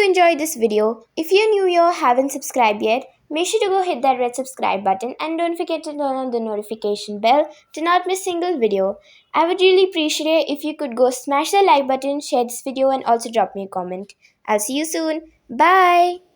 you enjoyed this video. If you're new here, haven't subscribed yet, make sure to go hit that red subscribe button and don't forget to turn on the notification bell to not miss single video. I would really appreciate it if you could go smash the like button, share this video and also drop me a comment. I'll see you soon. Bye.